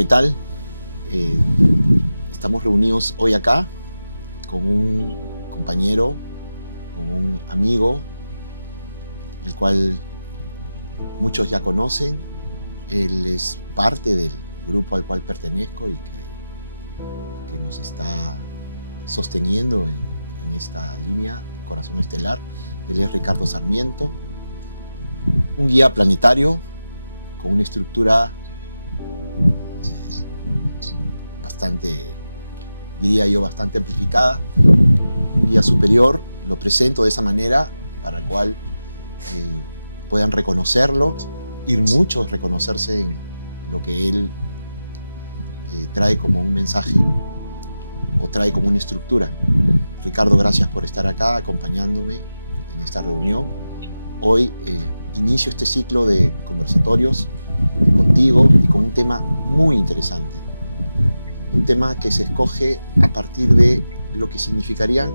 ¿qué tal? Estamos reunidos hoy acá con un compañero, un amigo, el cual muchos ya conocen. Él es parte del grupo al cual pertenezco y que nos está sosteniendo en esta línea de Corazón Estelar. Él es Ricardo Sarmiento, un guía planetario con una estructura bastante, diría yo, bastante amplificada, un guía superior. Lo presento de esa manera para el cual puedan reconocerlo y muchos reconocerse en lo que él trae como un mensaje o trae como una estructura. Ricardo, gracias por estar acá acompañándome en esta reunión. Hoy inicio este ciclo de conversatorios contigo y con un tema muy interesante, un tema que se escoge a partir de lo que significarían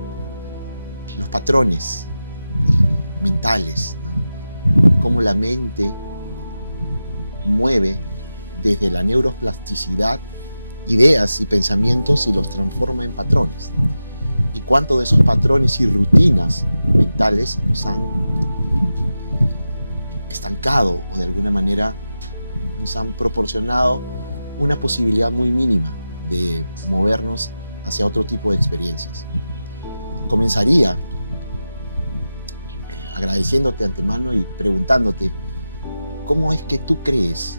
los patrones mentales, cómo la mente mueve desde la neuroplasticidad ideas y pensamientos y los transforma en patrones, y cuántos de esos patrones y rutinas mentales nos han estancado o de alguna manera nos han proporcionado una posibilidad muy mínima de movernos hacia otro tipo de experiencias. Comenzaría agradeciéndote de antemano y preguntándote cómo es que tú crees,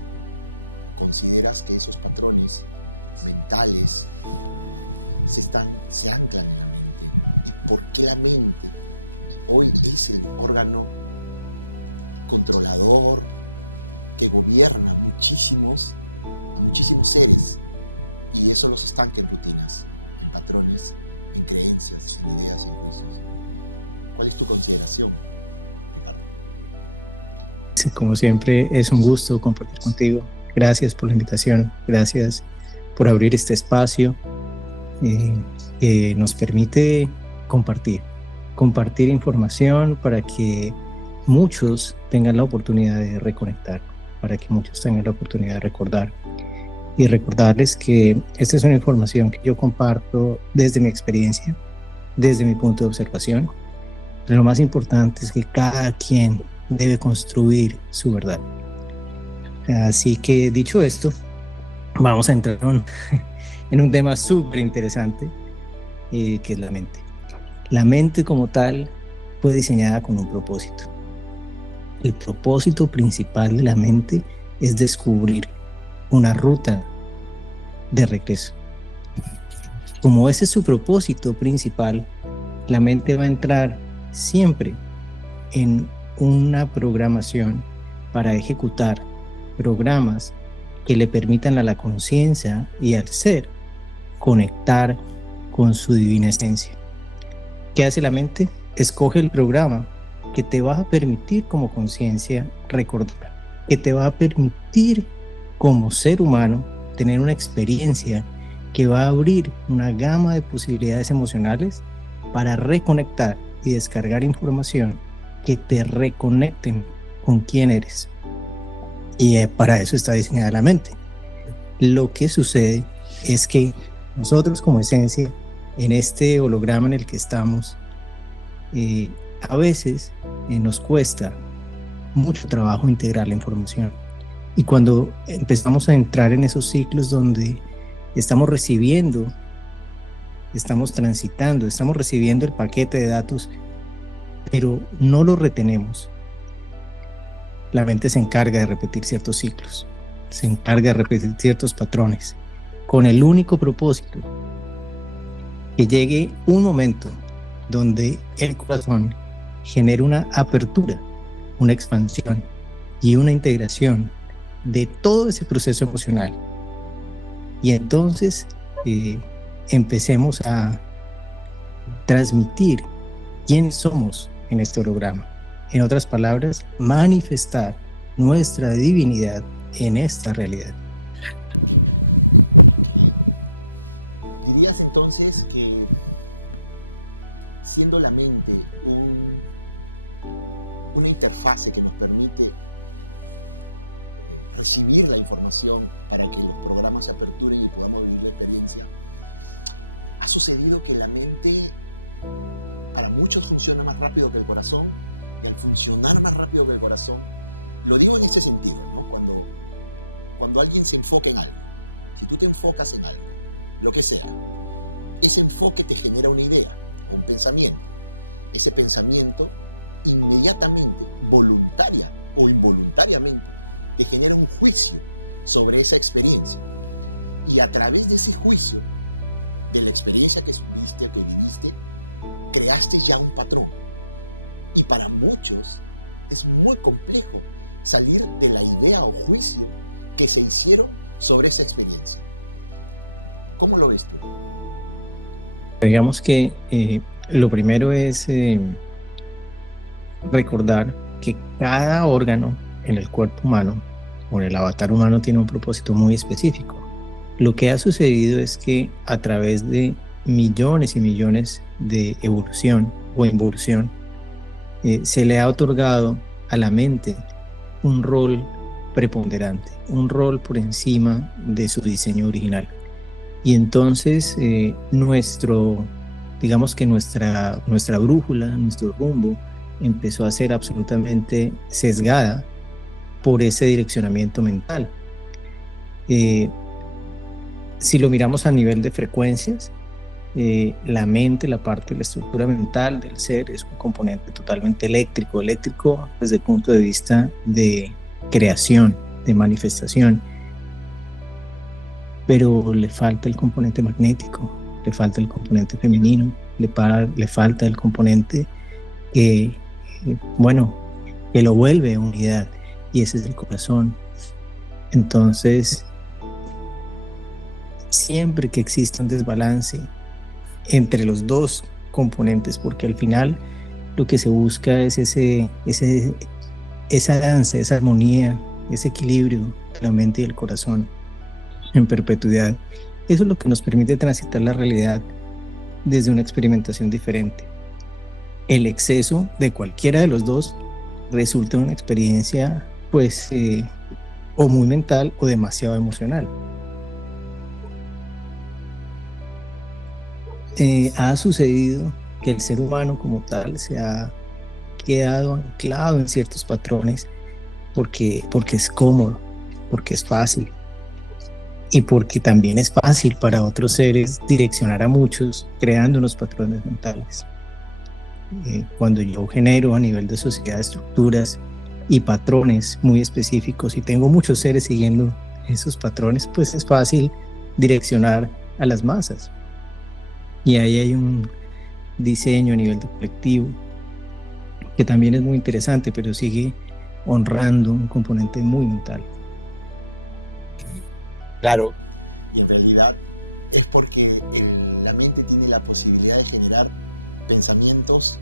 consideras que esos patrones mentales se anclan en la mente, y por qué la mente hoy es el órgano controlador que gobierna muchísimos seres, y eso los estanca en rutinas, en patrones, en creencias, en ideas, en juicios. ¿Cuál es tu consideración? Como siempre, es un gusto compartir contigo. Gracias por la invitación, gracias por abrir este espacio que nos permite compartir información para que muchos tengan la oportunidad de reconectar, para que muchos tengan la oportunidad de recordar y recordarles que esta es una información que yo comparto desde mi experiencia, desde mi punto de observación. Pero lo más importante es que cada quien debe construir su verdad. Así que, dicho esto, vamos a entrar en un tema súper interesante, que es la mente. La mente como tal fue diseñada con un propósito. El propósito principal de la mente es descubrir una ruta de regreso. Como ese es su propósito principal, la mente va a entrar siempre en una programación para ejecutar programas que le permitan a la conciencia y al ser conectar con su divina esencia. ¿Qué hace la mente? Escoge el programa que te va a permitir como conciencia recordar, que te va a permitir como ser humano tener una experiencia que va a abrir una gama de posibilidades emocionales para reconectar y descargar información que te reconecten con quién eres. Y para eso está diseñada la mente. Lo que sucede es que nosotros como esencia, en este holograma en el que estamos, a veces nos cuesta mucho trabajo integrar la información. Y cuando empezamos a entrar en esos ciclos donde estamos recibiendo, estamos transitando, estamos recibiendo el paquete de datos, pero no lo retenemos, la mente se encarga de repetir ciertos ciclos, se encarga de repetir ciertos patrones, con el único propósito que llegue un momento donde el corazón genere una apertura, una expansión y una integración de todo ese proceso emocional. Y entonces empecemos a transmitir quién somos en este holograma. En otras palabras, manifestar nuestra divinidad en esta realidad. ¿Dirías entonces que, siendo la mente una interfase que nos permite recibir la información para que los programas ojos se aperturen y podamos vivir la experiencia. Ha sucedido que la mente para muchos funciona más rápido que el corazón, y al funcionar más rápido que el corazón, lo digo en ese sentido, ¿no? Cuando alguien se enfoca en algo, si tú te enfocas en algo, lo que sea, ese enfoque te genera una idea, un pensamiento. Ese pensamiento inmediatamente, voluntaria o involuntariamente, te genera un juicio sobre esa experiencia. Y a través de ese juicio, de la experiencia que supiste, que viviste, creaste ya un patrón. Y para muchos es muy complejo salir de la idea o juicio que se hicieron sobre esa experiencia. ¿Cómo lo ves tú? Digamos que lo primero es recordar que cada órgano en el cuerpo humano o en el avatar humano tiene un propósito muy específico. Lo que ha sucedido es que a través de millones y millones de evolución o involución, se le ha otorgado a la mente un rol preponderante, un rol por encima de su diseño original. Y entonces digamos que nuestra brújula, nuestro rumbo, empezó a ser absolutamente sesgada por ese direccionamiento mental. Si lo miramos a nivel de frecuencias, la mente, la parte de la estructura mental del ser, es un componente totalmente eléctrico desde el punto de vista de creación, de manifestación, pero le falta el componente magnético, le falta el componente femenino, le falta el componente que lo vuelve unidad, y ese es el corazón. Entonces, siempre que exista un desbalance entre los dos componentes, porque al final lo que se busca es esa danza, esa armonía, ese equilibrio de la mente y el corazón en perpetuidad. Eso es lo que nos permite transitar la realidad desde una experimentación diferente. El exceso de cualquiera de los dos resulta en una experiencia o muy mental o demasiado emocional. Ha sucedido que el ser humano como tal se ha quedado anclado en ciertos patrones porque es cómodo, porque es fácil, y porque también es fácil para otros seres direccionar a muchos creando unos patrones mentales. Cuando yo genero a nivel de sociedad estructuras y patrones muy específicos y tengo muchos seres siguiendo esos patrones, pues es fácil direccionar a las masas. Y ahí hay un diseño a nivel de colectivo que también es muy interesante, pero sigue honrando un componente muy mental. Claro, y en realidad es porque la mente tiene la posibilidad de generar pensamientos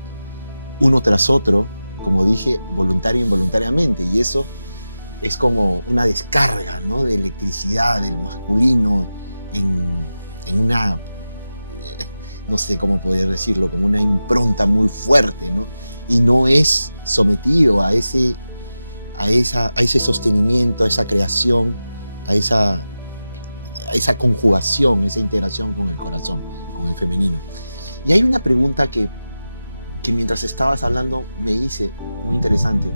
uno tras otro, como dije, voluntaria y involuntariamente, y eso es como una descarga, ¿no?, de electricidad del masculino en una, no sé cómo poder decirlo, como una impronta muy fuerte, ¿no? Y no es sometido a ese sostenimiento, a esa creación, a esa conjugación, esa interacción con el corazón, con el femenino. Y hay una pregunta que mientras estabas hablando me hice, muy interesante.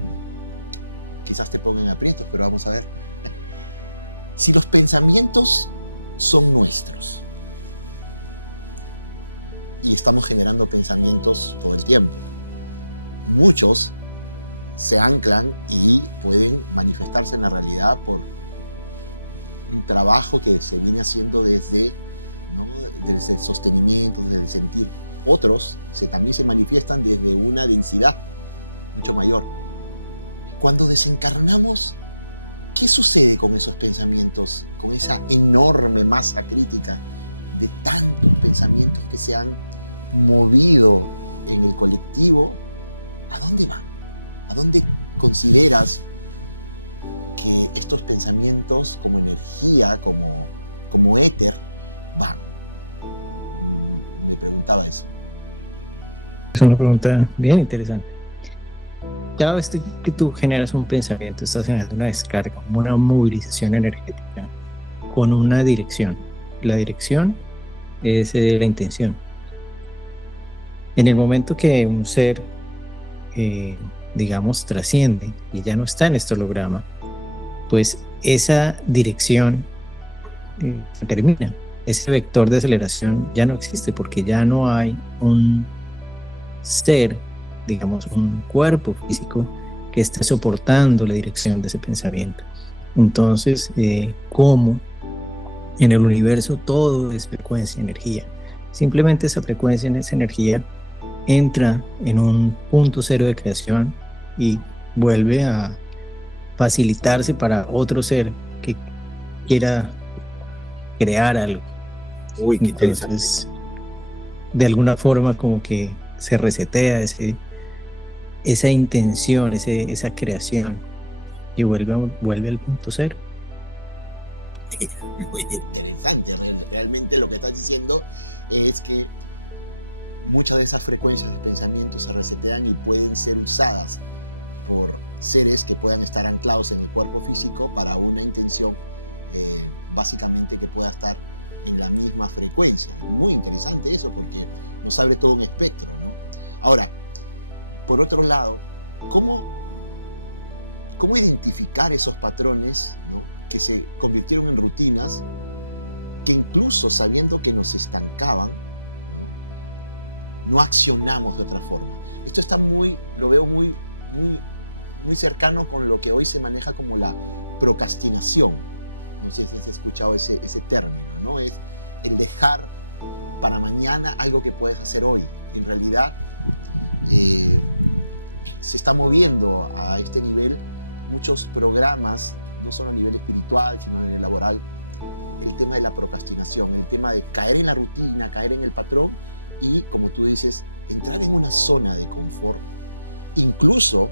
Quizás te ponga en aprietos, pero vamos a ver. Si los pensamientos son nuestros y estamos generando pensamientos todo el tiempo, muchos se anclan y pueden manifestarse en la realidad por un trabajo que se viene haciendo desde el sostenimiento, desde el sentir. Otros también se manifiestan desde una densidad mucho mayor. Cuando desencarnamos, ¿qué sucede con esos pensamientos? Con esa enorme masa crítica de tantos pensamientos que se han movido en el colectivo. ¿A dónde van? ¿A dónde consideras que estos pensamientos, como energía, como éter, van? Me preguntaba eso. Es una pregunta bien interesante. Cada vez que tú generas un pensamiento, estás generando una descarga, una movilización energética con una dirección. La dirección es la intención. En el momento que un ser, digamos, trasciende y ya no está en este holograma, pues esa dirección termina. Ese vector de aceleración ya no existe porque ya no hay un ser, digamos, un cuerpo físico que esté soportando la dirección de ese pensamiento. Entonces, como en el universo todo es frecuencia, energía, simplemente esa frecuencia, esa energía entra en un punto cero de creación y vuelve a facilitarse para otro ser que quiera crear algo. Uy, qué interesante. Entonces, de alguna forma como que se resetea esa intención, esa creación y vuelve al punto cero. Muy interesante. Realmente lo que estás diciendo es que muchas de esas frecuencias de pensamiento se resetean y pueden ser usadas por seres que puedan estar anclados en el cuerpo físico para una intención básicamente que pueda estar en la misma frecuencia. Muy interesante eso porque nos abre todo un espectro. Ahora, por otro lado, ¿cómo identificar esos patrones, ¿no?, que se convirtieron en rutinas que incluso sabiendo que nos estancaban, no accionamos de otra forma? Esto está lo veo muy cercano con lo que hoy se maneja como la procrastinación. No sé si has escuchado ese término, ¿no? Es el dejar para mañana algo que puedes hacer hoy. En realidad se está moviendo a este nivel muchos programas, no solo a nivel espiritual, sino a nivel laboral, el tema de la procrastinación, el tema de caer en la rutina, caer en el patrón y, como tú dices, entrar en una zona de confort. Incluso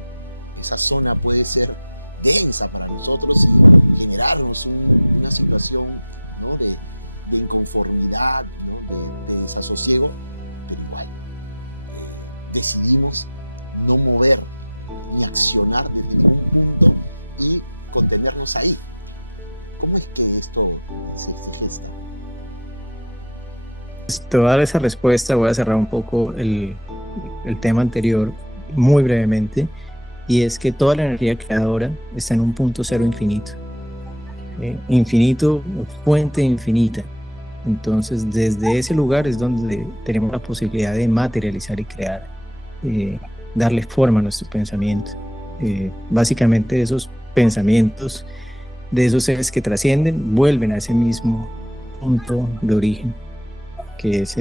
esa zona puede ser densa para nosotros y generarnos una situación, ¿no?, de inconformidad, ¿no?, de desasosiego, pero igual decidimos no mover y accionar desde ningún punto y contenernos ahí. ¿Cómo es que esto se gesta? Te voy a dar esa respuesta, voy a cerrar un poco el tema anterior muy brevemente, y es que toda la energía creadora está en un punto cero infinito. Infinito, fuente infinita. Entonces, desde ese lugar es donde tenemos la posibilidad de materializar y crear, darle forma a nuestro pensamiento. Básicamente esos pensamientos de esos seres que trascienden vuelven a ese mismo punto de origen, que es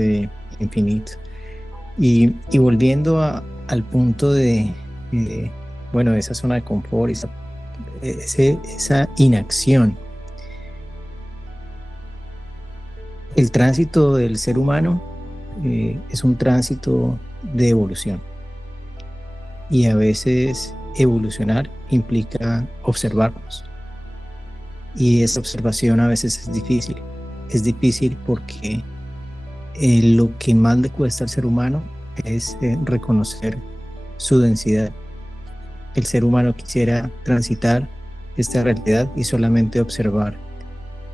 infinito. Y volviendo al punto de esa zona de confort, esa inacción. El tránsito del ser humano es un tránsito de evolución. Y a veces evolucionar implica observarnos. Y esa observación a veces es difícil. Es difícil porque lo que más le cuesta al ser humano es reconocer su densidad. El ser humano quisiera transitar esta realidad y solamente observar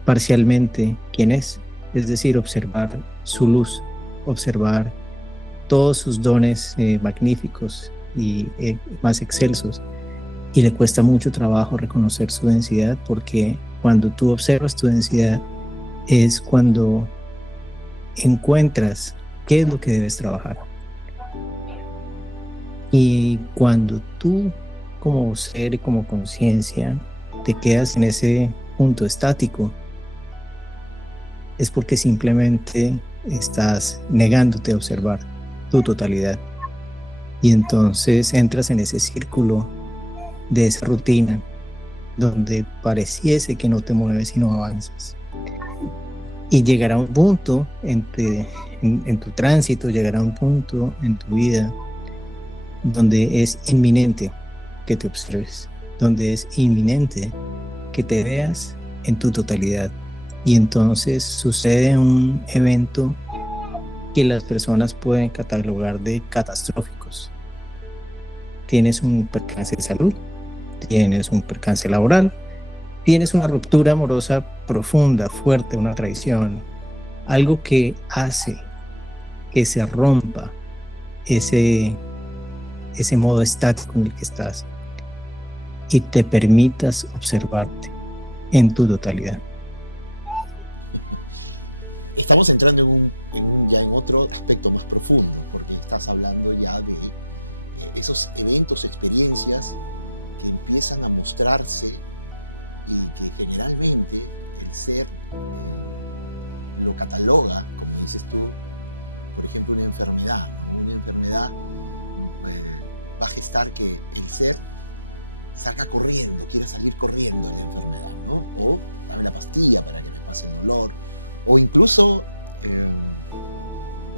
parcialmente quién es decir, observar su luz, observar todos sus dones magníficos y más excelsos. Y le cuesta mucho trabajo reconocer su densidad, porque cuando tú observas tu densidad es cuando encuentras qué es lo que debes trabajar. Y cuando tú como ser, como conciencia, te quedas en ese punto estático, es porque simplemente estás negándote a observar tu totalidad. Y entonces entras en ese círculo de esa rutina donde pareciese que no te mueves y no avanzas. Y llegará un punto en tu tránsito, llegará un punto en tu vida donde es inminente que te observes, donde es inminente que te veas en tu totalidad. Y entonces sucede un evento que las personas pueden catalogar de catastróficos. Tienes un percance de salud, tienes un percance laboral, tienes una ruptura amorosa profunda, fuerte, una traición, algo que hace que se rompa ese modo estático en el que estás y te permitas observarte en tu totalidad. Estamos entrando ya en otro aspecto más profundo, porque estás hablando ya de esos eventos, experiencias que empiezan a mostrarse y que generalmente el ser lo cataloga, como dices tú, por ejemplo, una enfermedad. Una enfermedad va a gestar que el ser salga corriendo, quiera salir corriendo de la enfermedad, ¿no? O dame la pastilla para que me pase el dolor, o incluso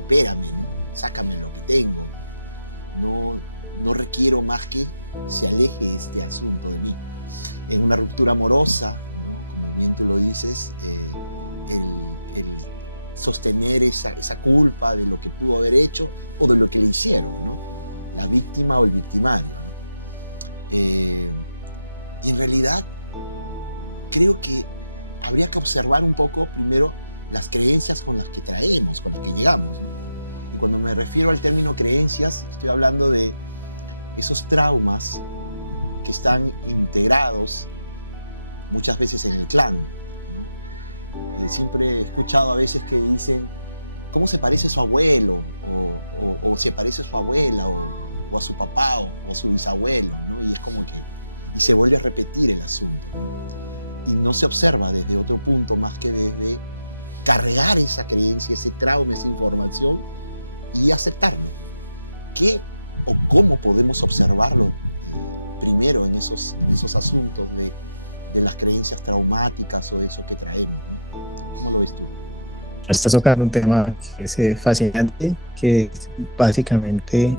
opérame, sácame lo que tengo, no requiero más que se aleje este asunto de mí. En una ruptura amorosa, bien tú lo dices, el sostener esa culpa de lo que pudo haber hecho o de lo que le hicieron, ¿no? La víctima o el victimario. En realidad, creo que habría que observar un poco primero las creencias con las que traemos, con las que llegamos. Cuando me refiero al término creencias, estoy hablando de esos traumas que están integrados muchas veces en el clan. Siempre he escuchado a veces que dicen, ¿cómo se parece a su abuelo? O se parece a su abuela, o a su papá, o a su bisabuelo, ¿no? Y es como que y se vuelve a repetir el asunto. Y no se observa desde otro punto más que desde cargar esa creencia, ese trauma, esa información y aceptarlo. ¿Qué o cómo podemos observarlo primero en esos asuntos de las creencias traumáticas o de eso que traemos? ¿Cómo lo ves tú? Estás tocando un tema que es fascinante, que es básicamente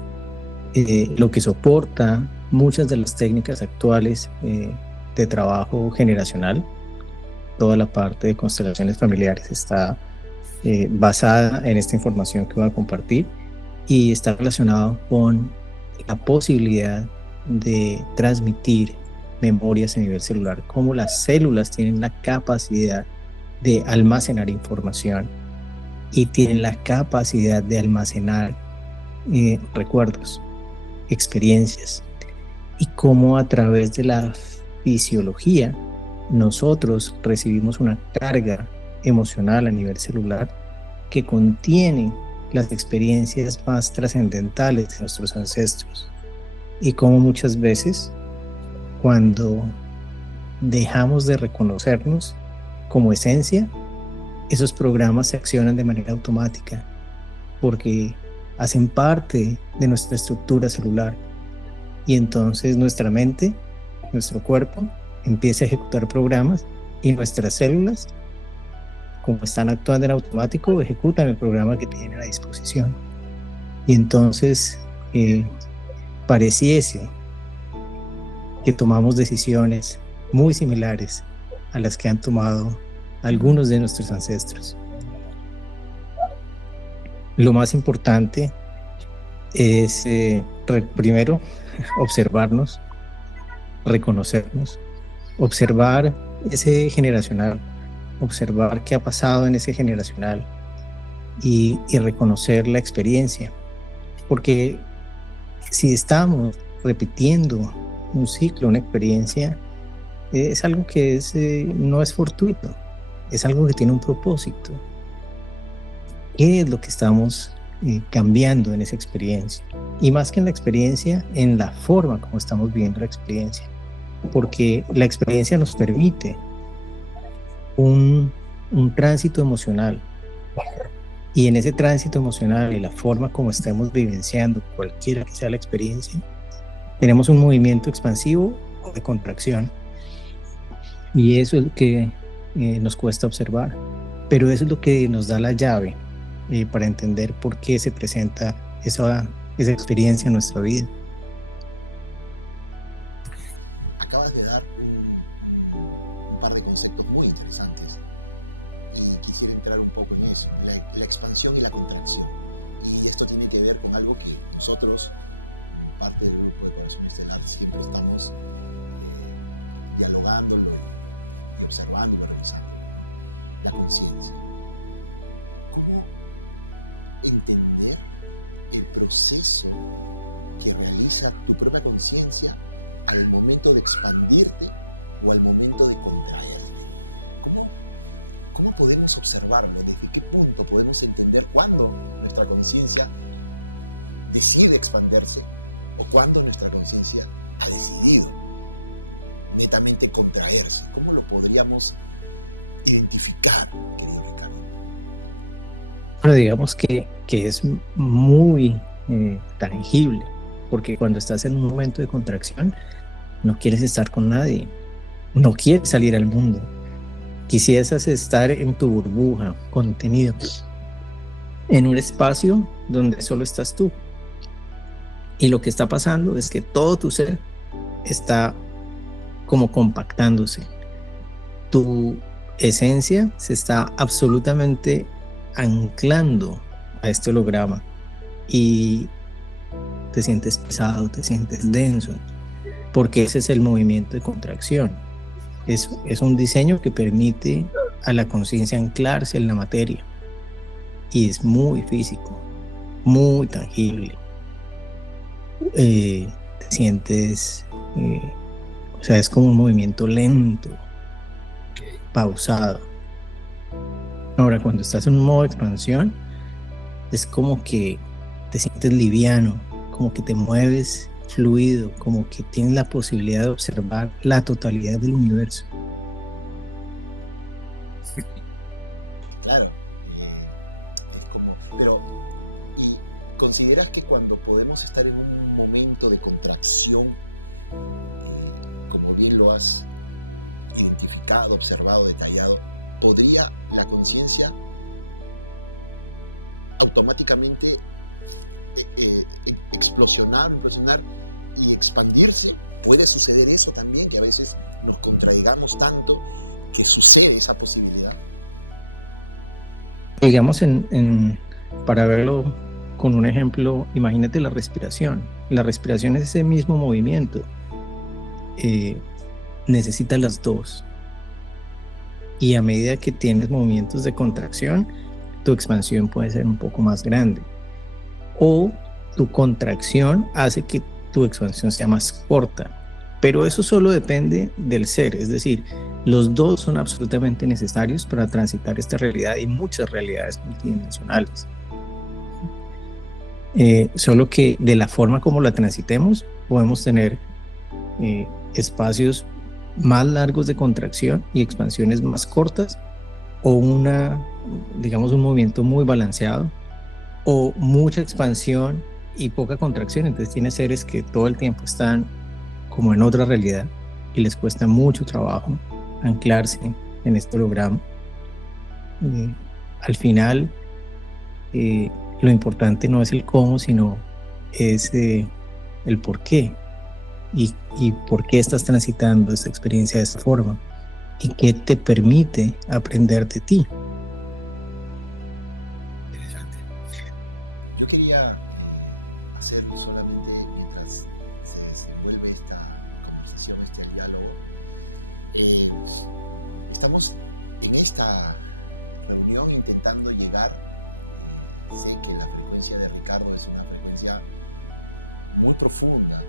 lo que soporta muchas de las técnicas actuales de trabajo generacional. Toda la parte de constelaciones familiares está basada en esta información que voy a compartir y está relacionado con la posibilidad de transmitir memorias a nivel celular, cómo las células tienen la capacidad de almacenar información y tienen la capacidad de almacenar recuerdos, experiencias, y cómo a través de la fisiología nosotros recibimos una carga emocional a nivel celular que contiene las experiencias más trascendentales de nuestros ancestros, y cómo muchas veces cuando dejamos de reconocernos como esencia, esos programas se accionan de manera automática porque hacen parte de nuestra estructura celular, y entonces nuestra mente, nuestro cuerpo empieza a ejecutar programas y nuestras células, como están actuando en automático, ejecutan el programa que tienen a disposición. Y entonces pareciese que tomamos decisiones muy similares a las que han tomado algunos de nuestros ancestros. Lo más importante es primero observarnos, reconocernos, observar ese generacional, observar qué ha pasado en ese generacional y reconocer la experiencia. Porque si estamos repitiendo un ciclo, una experiencia, es algo que no es fortuito, es algo que tiene un propósito. ¿Qué es lo que estamos cambiando en esa experiencia? Y más que en la experiencia, en la forma como estamos viviendo la experiencia. Porque la experiencia nos permite un tránsito emocional. Y en ese tránsito emocional y la forma como estemos vivenciando cualquiera que sea la experiencia, tenemos un movimiento expansivo o de contracción. Y eso es lo que nos cuesta observar. Pero eso es lo que nos da la llave para entender por qué se presenta esa experiencia en nuestra vida. Acabas de dar un par de conceptos muy interesantes y quisiera entrar un poco en eso, la expansión y la contracción. Y esto tiene que ver con algo que nosotros, parte del grupo de Corazón Estelar, siempre estamos dialogándolo conciencia. Cómo entender el proceso que realiza tu propia conciencia al momento de expandirte o al momento de contraerte. ¿Cómo podemos observarlo? ¿Desde qué punto podemos entender cuándo nuestra conciencia decide expandirse o cuándo nuestra conciencia ha decidido netamente contraerse? ¿Cómo lo podríamos identificar, querido Ricardo? Bueno, digamos que es muy tangible, porque cuando estás en un momento de contracción, no quieres estar con nadie, no quieres salir al mundo, quisieras estar en tu burbuja, contenido, en un espacio donde solo estás tú. Y lo que está pasando es que todo tu ser está como compactándose. Tu esencia se está absolutamente anclando a este holograma y te sientes pesado, te sientes denso, porque ese es el movimiento de contracción. Es un diseño que permite a la conciencia anclarse en la materia y es muy físico, muy tangible. Te sientes, o sea, es como un movimiento lento, pausado. Ahora, cuando estás en un modo de expansión, es como que te sientes liviano, como que te mueves fluido, como que tienes la posibilidad de observar la totalidad del universo. Claro, pero ¿y consideras que cuando podemos estar en un momento de contracción, como bien lo has identificado, observado, detallado, podría la conciencia automáticamente explosionar y expandirse? ¿Puede suceder eso también, que a veces nos contraigamos tanto que sucede esa posibilidad? Digamos, para verlo con un ejemplo, imagínate la respiración. La respiración es ese mismo movimiento. Necesita las dos. Y a medida que tienes movimientos de contracción, tu expansión puede ser un poco más grande. O tu contracción hace que tu expansión sea más corta. Pero eso solo depende del ser, es decir, los dos son absolutamente necesarios para transitar esta realidad y muchas realidades multidimensionales. Solo que de la forma como la transitemos, podemos tener espacios más largos de contracción y expansiones más cortas, o digamos, un movimiento muy balanceado, o mucha expansión y poca contracción. Entonces tienes seres que todo el tiempo están como en otra realidad y les cuesta mucho trabajo anclarse en este holograma. Al final, lo importante no es el cómo, sino es el por qué y por qué estás transitando esta experiencia de esa forma y qué te permite aprender de ti. Interesante. Yo quería hacerlo solamente mientras se desenvuelve esta conversación, este diálogo. Estamos en esta reunión intentando llegar. Sé que la frecuencia de Ricardo es una frecuencia muy profunda.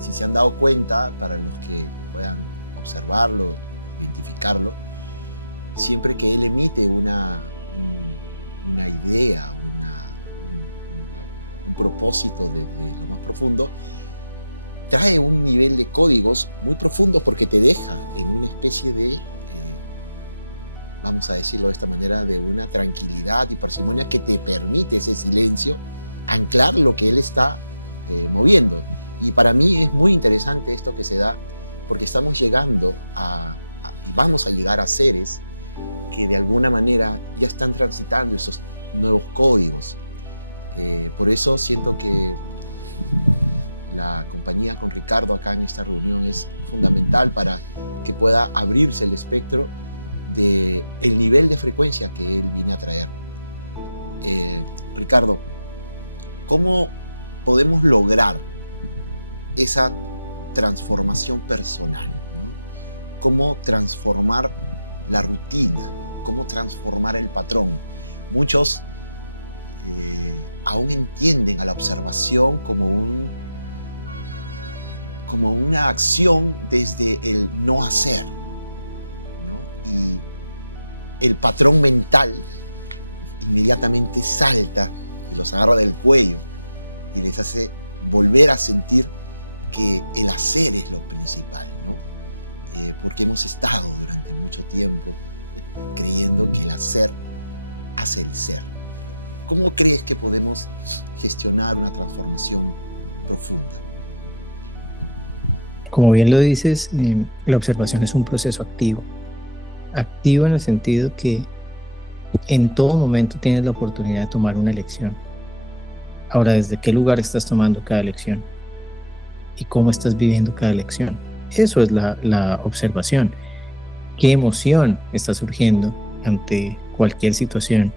Si se han dado cuenta, para los que puedan observarlo, identificarlo, siempre que él emite una idea, un propósito de lo más profundo, trae un nivel de códigos muy profundo, porque te deja en una especie de, vamos a decirlo de esta manera, de una tranquilidad y parsimonia que te permite ese silencio anclar lo que él está moviendo. Y para mí es muy interesante esto que se da, porque estamos llegando vamos a llegar a seres que de alguna manera ya están transitando esos nuevos códigos. Por eso siento que la compañía con Ricardo acá en esta reunión es fundamental para que pueda abrirse el espectro del nivel de frecuencia que él viene a traer. Ricardo, ¿cómo podemos lograr esa transformación personal? ¿Cómo transformar la rutina, cómo transformar el patrón. Muchos aún entienden a la observación como una acción desde el no hacer. Y el patrón mental inmediatamente salta y los agarra del cuello y les hace volver a sentir que el hacer es lo principal, ¿no? Porque hemos estado durante mucho tiempo creyendo que el hacer hace el ser. ¿Cómo crees que podemos gestionar una transformación profunda? Como bien lo dices, la observación es un proceso activo. Activo en el sentido que en todo momento tienes la oportunidad de tomar una elección. Ahora, ¿desde qué lugar estás tomando cada elección? ¿Y cómo estás viviendo cada elección? Eso es la observación. ¿Qué emoción está surgiendo ante cualquier situación?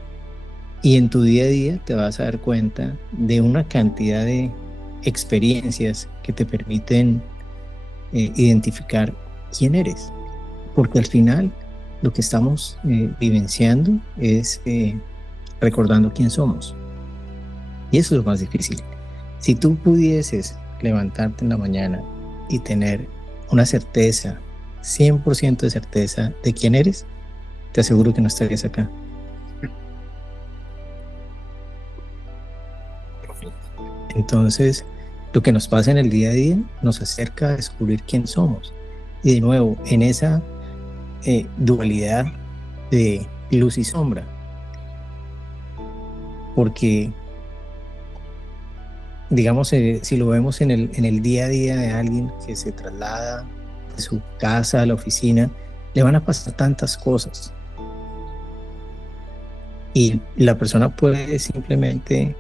Y en tu día a día te vas a dar cuenta de una cantidad de experiencias que te permiten identificar quién eres. Porque al final lo que estamos vivenciando es recordando quién somos. Y eso es lo más difícil. Si tú pudieses levantarte en la mañana y tener una certeza, 100% de certeza de quién eres, te aseguro que no estarías acá. Entonces, lo que nos pasa en el día a día nos acerca a descubrir quién somos. Y de nuevo, en esa dualidad de luz y sombra. Porque, digamos, si lo vemos en el día a día de alguien que se traslada de su casa a la oficina, le van a pasar tantas cosas. Y la persona puede simplemente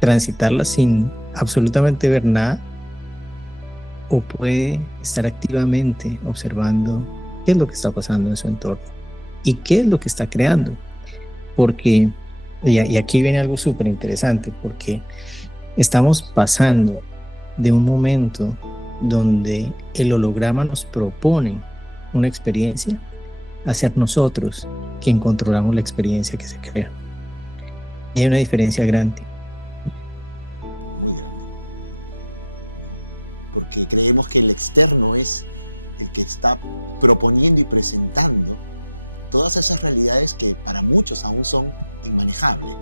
transitarla sin absolutamente ver nada, o puede estar activamente observando qué es lo que está pasando en su entorno y qué es lo que está creando. Porque, y aquí viene algo súper interesante, porque estamos pasando de un momento donde el holograma nos propone una experiencia a ser nosotros quien controlamos la experiencia que se crea. Y hay una diferencia grande. Porque creemos que el externo es el que está proponiendo y presentando todas esas realidades que para muchos aún son inmanejables,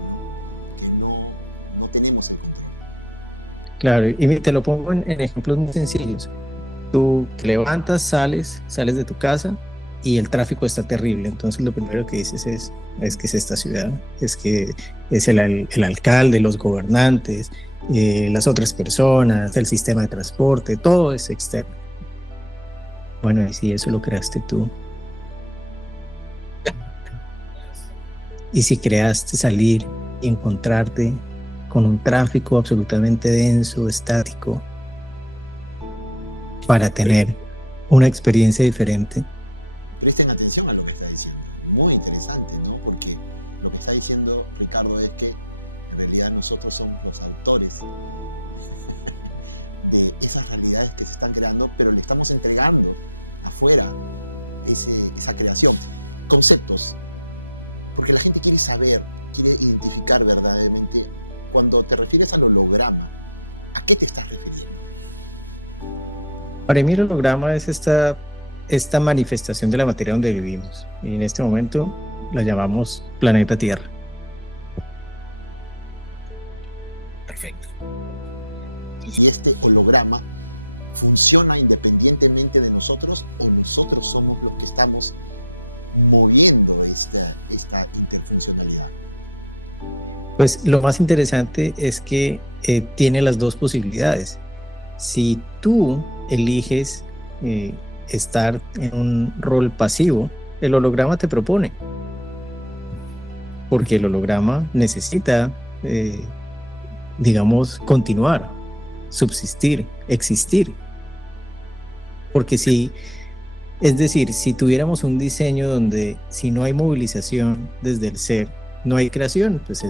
que no tenemos el control. Claro, y te lo pongo en ejemplos muy sencillos. Tú te levantas, sales de tu casa y el tráfico está terrible. Entonces lo primero que dices es que es esta ciudad, es que es el alcalde, los gobernantes, las otras personas, el sistema de transporte, todo es externo. Bueno, y si eso lo creaste tú. Y si creaste salir y encontrarte con un tráfico absolutamente denso, estático, para tener una experiencia diferente. Presten atención a lo que está diciendo. Muy interesante, ¿no? Porque lo que está diciendo Ricardo es que en realidad nosotros somos los actores de esas realidades que se están creando, pero le estamos entregando afuera esa creación, conceptos. Porque la gente quiere saber, quiere identificar verdaderamente. Cuando te refieres al holograma, ¿a qué te estás refiriendo? Para mí el holograma es esta manifestación de la materia donde vivimos. Y en este momento la llamamos planeta Tierra. Perfecto. Y este holograma funciona independientemente de nosotros, o nosotros somos los que estamos moviendo esta interfuncionalidad. Pues lo más interesante es que tiene las dos posibilidades. Si tú eliges estar en un rol pasivo, el holograma te propone. Porque el holograma necesita, digamos, continuar, subsistir, existir. Porque es decir, si tuviéramos un diseño donde si no hay movilización desde el ser, no hay creación, pues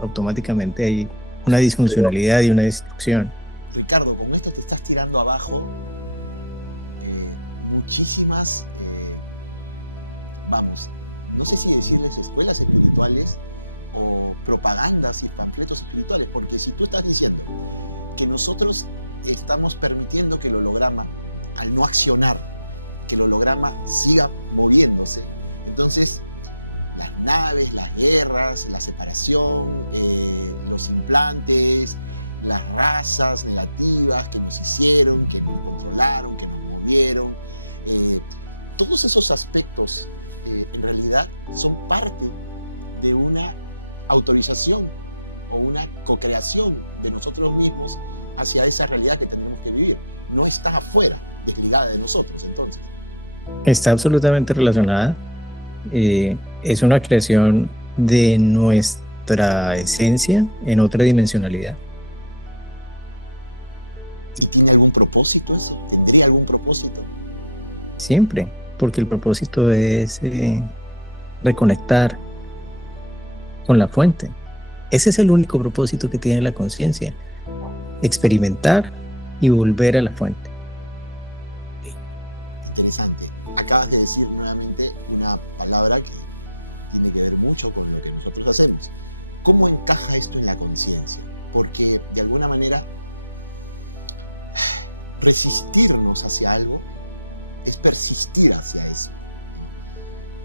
automáticamente hay una disfuncionalidad y una destrucción. Ricardo, con esto te estás tirando abajo muchísimas, espirituales o propagandas y panfletos espirituales, porque si tú estás diciendo que nosotros estamos permitiendo que el holograma, al no accionar, que el holograma siga moviéndose, entonces las naves, las guerras, la separación, los implantes, las razas negativas que nos hicieron, que nos controlaron, que nos movieron, todos esos aspectos en realidad son parte de una autorización o una co-creación de nosotros mismos hacia esa realidad que tenemos que vivir. No está afuera, desligada de nosotros, entonces. Está absolutamente relacionada. Es una creación de nuestra esencia en otra dimensionalidad. ¿Y tiene algún propósito eso? ¿Tendría algún propósito? Siempre, porque el propósito es reconectar con la fuente. Ese es el único propósito que tiene la conciencia: experimentar y volver a la fuente. Interesante. Acabas de decir nuevamente una palabra que tiene que ver mucho con lo que nosotros hacemos. ¿Cómo encaja esto en la conciencia? Porque de alguna manera resistirnos hacia algo es persistir hacia eso.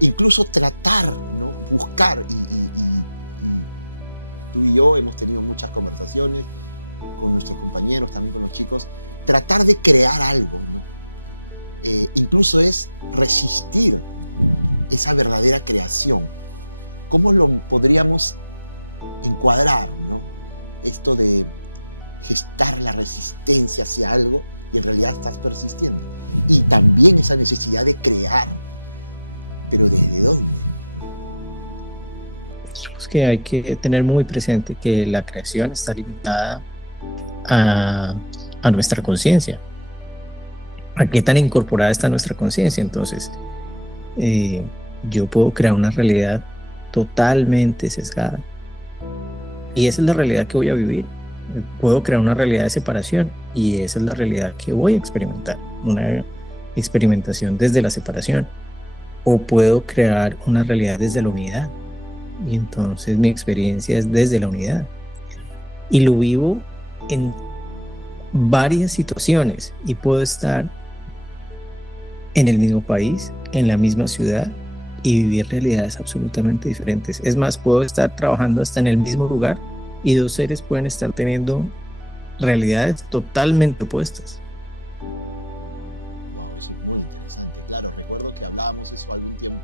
Incluso tratar, ¿no? Buscar. Tú y yo hemos tenido muchas conversaciones con nuestros compañeros, también con los chicos. Tratar de crear algo, incluso es resistir esa verdadera creación. ¿Cómo lo podríamos encuadrar, ¿no? Esto de gestar la resistencia hacia algo que en realidad estás persistiendo. Y también esa necesidad de crear. ¿Pero desde dónde? Es que hay que tener muy presente que la creación está limitada a nuestra conciencia. ¿A qué tan incorporada está nuestra conciencia? Entonces, yo puedo crear una realidad totalmente sesgada. Y esa es la realidad que voy a vivir. Puedo crear una realidad de separación y esa es la realidad que voy a experimentar, una experimentación desde la separación. O puedo crear una realidad desde la unidad y entonces mi experiencia es desde la unidad. Y lo vivo en varias situaciones y puedo estar en el mismo país, en la misma ciudad y vivir realidades absolutamente diferentes. Es más, puedo estar trabajando hasta en el mismo lugar y dos seres pueden estar teniendo realidades totalmente opuestas. Es muy interesante. Claro, recuerdo que hablábamos eso algún tiempo.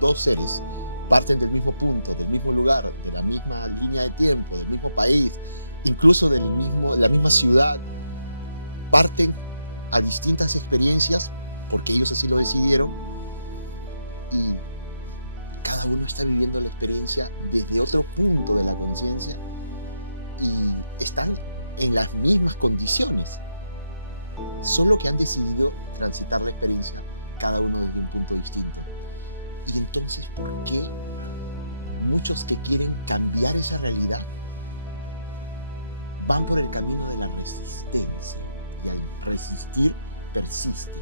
Dos seres parten del mismo punto, del mismo lugar, de la misma línea de tiempo, del mismo país, incluso de la misma ciudad, parten a distintas experiencias porque ellos así lo decidieron y cada uno está viviendo la experiencia desde otro punto de la conciencia y están en las mismas condiciones, solo que han decidido transitar la experiencia cada uno desde un punto distinto. Y entonces, ¿por qué muchos que quieren cambiar esa realidad van por el camino de la resistencia? Y al resistir, persisten.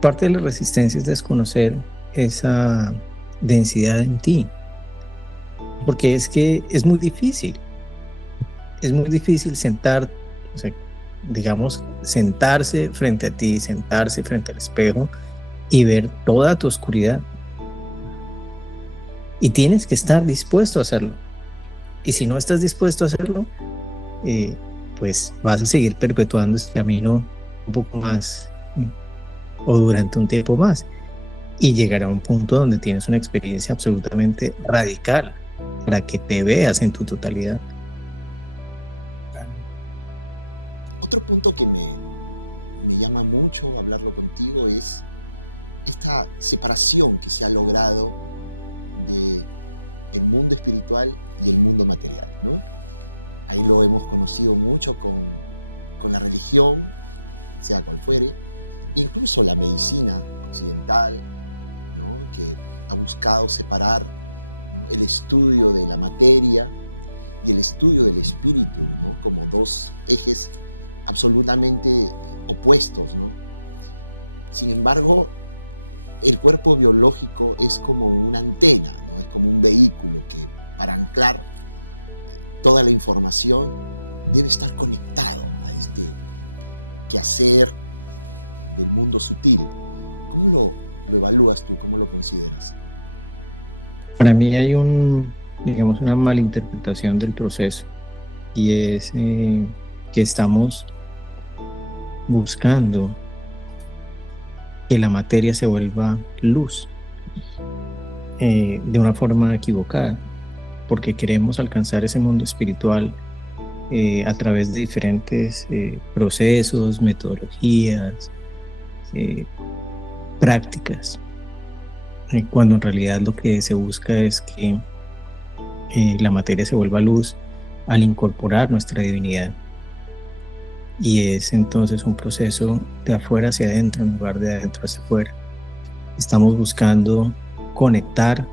Parte de la resistencia es desconocer esa densidad en ti, porque es que es muy difícil sentar, o sea, digamos, sentarse frente a ti, sentarse frente al espejo y ver toda tu oscuridad. Y tienes que estar dispuesto a hacerlo. Y si no estás dispuesto a hacerlo, pues vas a seguir perpetuando este camino un poco más o durante un tiempo más. Y llegará a un punto donde tienes una experiencia absolutamente radical para que te veas en tu totalidad. Otro punto que me llama mucho hablarlo contigo es esta separación que se ha logrado el mundo espiritual y el mundo material, ¿no? Ahí lo hemos conocido mucho con la religión, sea cual fuere, incluso la medicina occidental, ¿no? Que ha buscado separar el estudio de la materia y el estudio del espíritu, ¿no? Como dos ejes absolutamente opuestos, ¿no? Sin embargo, el cuerpo biológico es como una antena, ¿no? Para mí hay digamos, una malinterpretación del proceso, y es que estamos buscando que la materia se vuelva luz de una forma equivocada, porque queremos alcanzar ese mundo espiritual a través de diferentes procesos, metodologías, prácticas, cuando en realidad lo que se busca es que la materia se vuelva luz al incorporar nuestra divinidad. Y es entonces un proceso de afuera hacia adentro en lugar de adentro hacia afuera. Estamos buscando conectar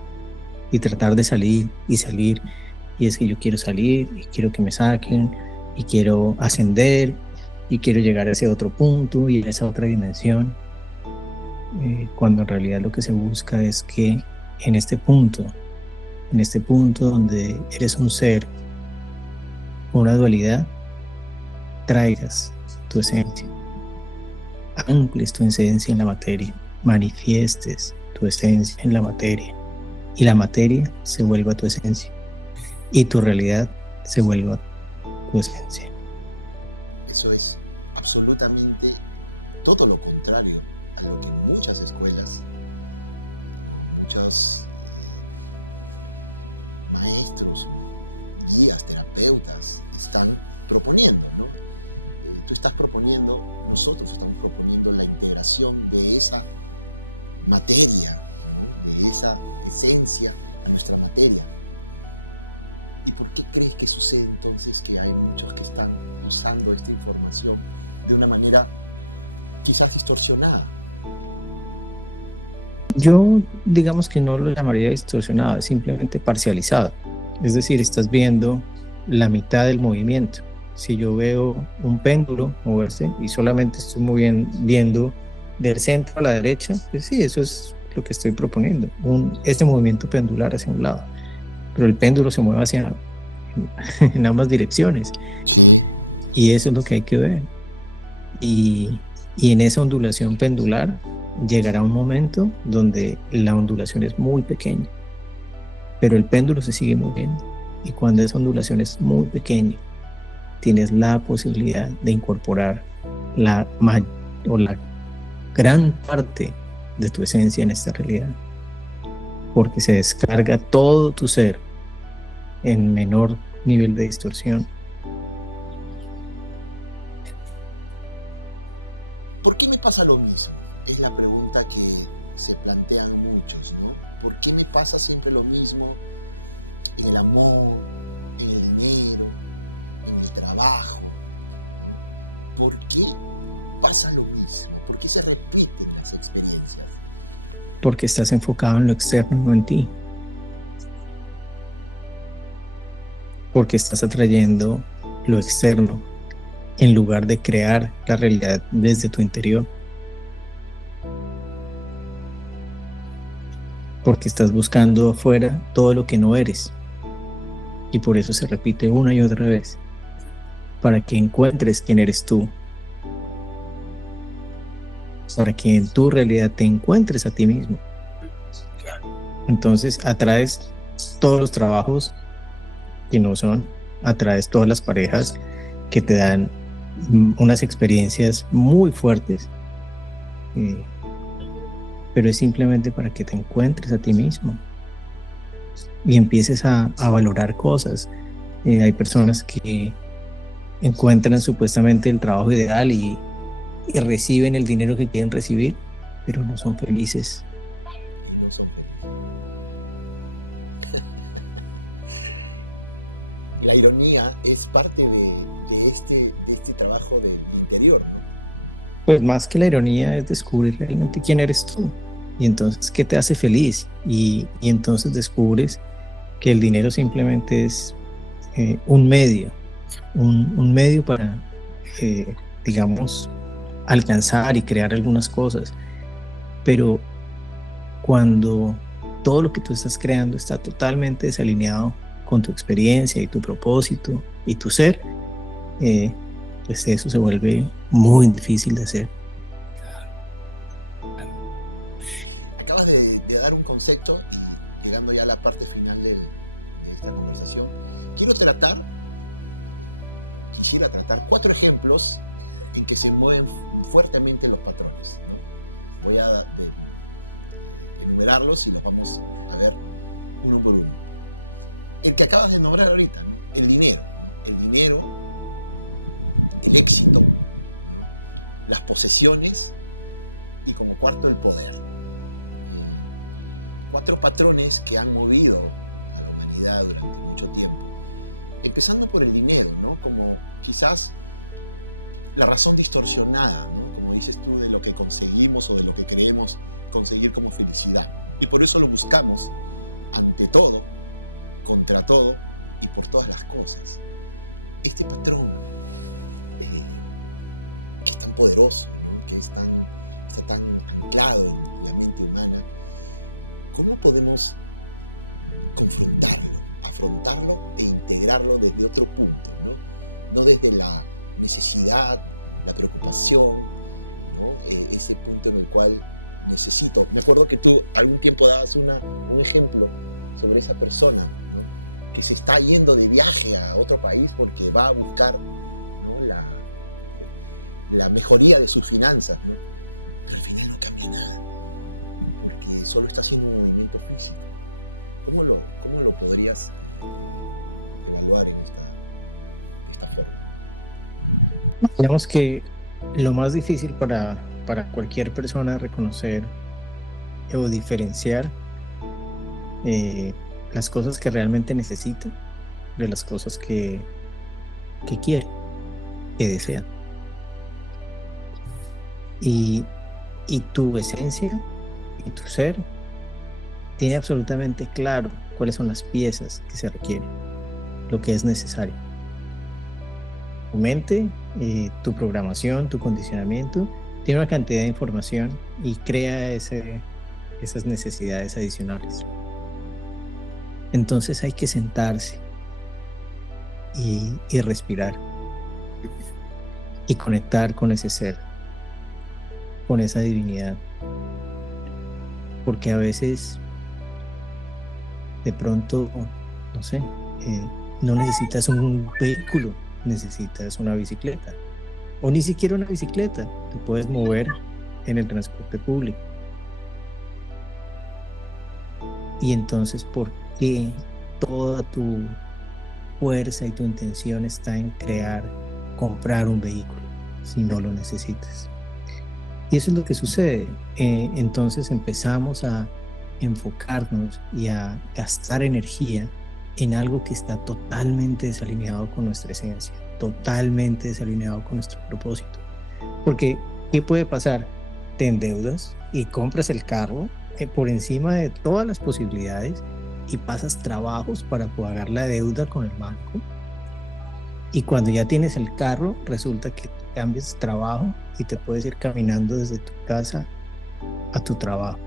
y tratar de salir y salir. Y es que yo quiero salir y quiero que me saquen y quiero ascender y quiero llegar a ese otro punto y a esa otra dimensión. Cuando en realidad lo que se busca es que en este punto donde eres un ser, una dualidad, traigas tu esencia, ancles tu esencia en la materia, manifiestes tu esencia en la materia, y la materia se vuelva tu esencia y tu realidad se vuelva tu esencia. Eso es absolutamente todo lo contrario a lo que muchas escuelas, muchos maestros, guías, terapeutas están proponiendo, ¿no? Tú estás proponiendo, nosotros estamos proponiendo la integración de esa materia, de esa esencia a nuestra materia. ¿Y por qué crees que sucede entonces que hay muchos que están usando esta información de una manera quizás distorsionada? Yo digamos que no lo llamaría distorsionado, es simplemente parcializado. Es decir, estás viendo la mitad del movimiento. Si yo veo un péndulo moverse y solamente estoy viendo del centro a la derecha, pues sí, eso es lo que estoy proponiendo, este movimiento pendular hacia un lado. Pero el péndulo se mueve en ambas direcciones. Sí. Y eso es lo que hay que ver. Y en esa ondulación pendular llegará un momento donde la ondulación es muy pequeña, pero el péndulo se sigue moviendo. Y cuando esa ondulación es muy pequeña, tienes la posibilidad de incorporar la gran parte de tu esencia en esta realidad, porque se descarga todo tu ser en menor nivel de distorsión. ¿Por qué me pasa lo mismo? Es la pregunta que se plantean muchos, ¿no? ¿Por qué me pasa siempre lo mismo en el amor, en el dinero, en el trabajo? ¿Por qué pasa lo mismo? ¿Por qué se repiten las experiencias? Porque estás enfocado en lo externo, no en ti. Porque estás atrayendo lo externo en lugar de crear la realidad desde tu interior. Porque estás buscando afuera todo lo que no eres. Y por eso se repite una y otra vez. Para que encuentres quién eres tú. Para que en tu realidad te encuentres a ti mismo. Entonces atraes todos los trabajos que no son, atraes todas las parejas que te dan unas experiencias muy fuertes, pero es simplemente para que te encuentres a ti mismo y empieces a valorar cosas. Hay personas que encuentran supuestamente el trabajo ideal y reciben el dinero que quieren recibir, pero no son felices. La ironía es parte de este trabajo del interior, ¿no? Pues más que la ironía es descubrir realmente quién eres tú y entonces qué te hace feliz, y entonces descubres que el dinero simplemente es un medio para digamos alcanzar y crear algunas cosas, pero cuando todo lo que tú estás creando está totalmente desalineado con tu experiencia y tu propósito y tu ser, pues eso se vuelve muy difícil de hacer. Acabas de dar un concepto, y llegando ya a la parte se mueven fuertemente los patrones. Voy a enumerarlos y los vamos a ver uno por uno. El que acabas de nombrar ahorita, el dinero, el éxito, las posesiones y como cuarto el poder. 4 patrones que han movido a la humanidad durante mucho tiempo. Empezando por el dinero, ¿no? Como quizás la razón distorsionada, ¿no? Como dices tú, de lo que conseguimos o de lo que queremos conseguir como felicidad. Y por eso lo buscamos ante todo, contra todo y por todas las cosas. Este patrón que es tan poderoso, ¿no? Que está tan anclado en la mente humana, ¿cómo podemos confrontarlo, afrontarlo e integrarlo desde otro punto, ¿no? No desde la necesidad, la preocupación, ¿no? Ese punto en el cual necesito. Me acuerdo que tú algún tiempo dabas un ejemplo sobre esa persona, ¿no? Que se está yendo de viaje a otro país porque va a buscar, ¿no? la mejoría de sus finanzas, ¿no? Pero al final no cambia nada, porque solo está haciendo un movimiento físico. ¿Cómo lo podrías evaluar en esta forma? Digamos que lo más difícil para cualquier persona reconocer o diferenciar las cosas que realmente necesita de las cosas que quiere, que desea. Y tu esencia y tu ser tiene absolutamente claro cuáles son las piezas que se requieren, lo que es necesario. Tu mente, tu programación, tu condicionamiento, tiene una cantidad de información y crea esas necesidades adicionales. Entonces hay que sentarse y respirar y conectar con ese ser, con esa divinidad, porque a veces de pronto, no sé, no necesitas un vehículo, necesitas una bicicleta, o ni siquiera una bicicleta, te puedes mover en el transporte público. Y entonces, ¿por qué toda tu fuerza y tu intención está en comprar un vehículo si no lo necesitas? Y eso es lo que sucede. Entonces empezamos a enfocarnos y a gastar energía en algo que está totalmente desalineado con nuestra esencia, totalmente desalineado con nuestro propósito. Porque, ¿qué puede pasar? Te endeudas y compras el carro por encima de todas las posibilidades y pasas trabajos para pagar la deuda con el banco. Y cuando ya tienes el carro, resulta que cambias trabajo y te puedes ir caminando desde tu casa a tu trabajo.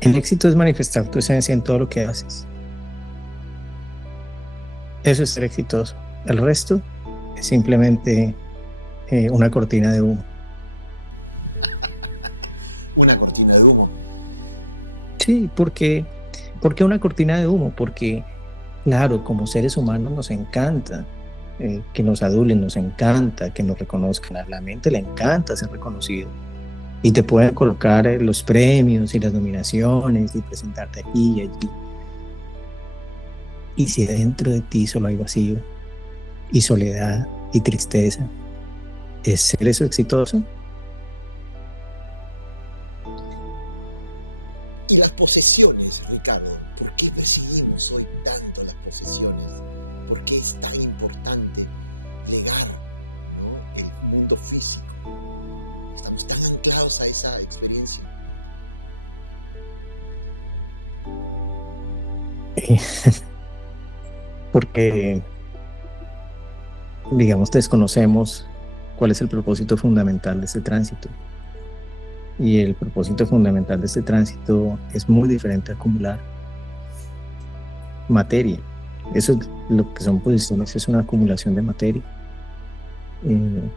El éxito es manifestar tu esencia en todo lo que haces. Eso es ser exitoso. El resto es simplemente una cortina de humo. Una cortina de humo. Sí, ¿por qué una cortina de humo? Porque, claro, como seres humanos nos encanta que nos adulen, nos encanta que nos reconozcan. A la mente le encanta ser reconocido. Y te pueden colocar los premios y las nominaciones y presentarte aquí y allí. Y si dentro de ti solo hay vacío y soledad y tristeza, ¿es ser eso exitoso? Y las posesiones, Ricardo, ¿por qué perseguimos hoy tanto las posesiones? ¿Por qué es tan importante legar, ¿no? El mundo físico? Estamos tan anclados a esa experiencia. Porque, digamos, desconocemos cuál es el propósito fundamental de este tránsito. Y el propósito fundamental de este tránsito es muy diferente a acumular materia. Eso es lo que son posiciones, es una acumulación de materia. En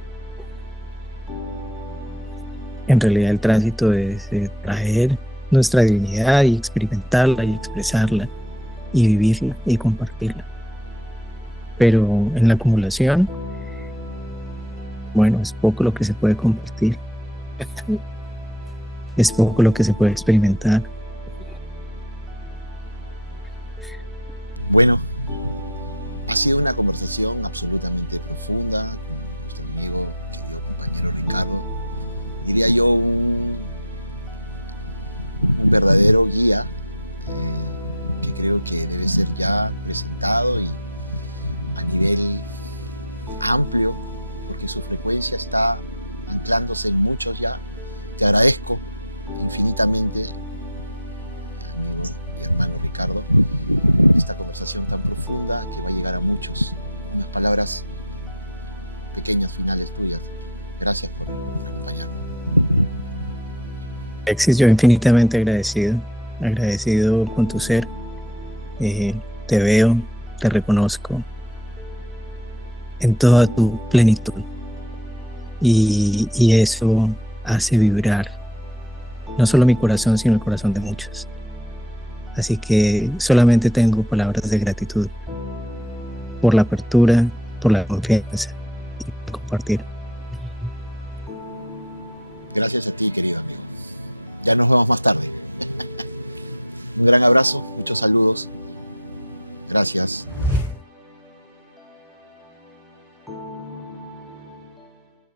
realidad el tránsito es traer nuestra divinidad y experimentarla y expresarla y vivirla y compartirla. Pero en la acumulación, bueno, es poco lo que se puede compartir, es poco lo que se puede experimentar. Bueno, ha sido una conversación absolutamente profunda con nuestro amigo, querido compañero Ricardo. Diría yo, un verdadero guía que creo que debe ser ya presentado y a nivel amplio, porque su frecuencia está anclándose en muchos ya. Te agradezco infinitamente, mi hermano Ricardo, esta conversación tan profunda que va a llegar a muchos. Unas palabras pequeñas, finales tuyas. Gracias por acompañarnos. Alexis, yo infinitamente agradecido con tu ser. Te veo, te reconozco en toda tu plenitud. Y eso hace vibrar no solo mi corazón, sino el corazón de muchos. Así que solamente tengo palabras de gratitud por la apertura, por la confianza y por compartir.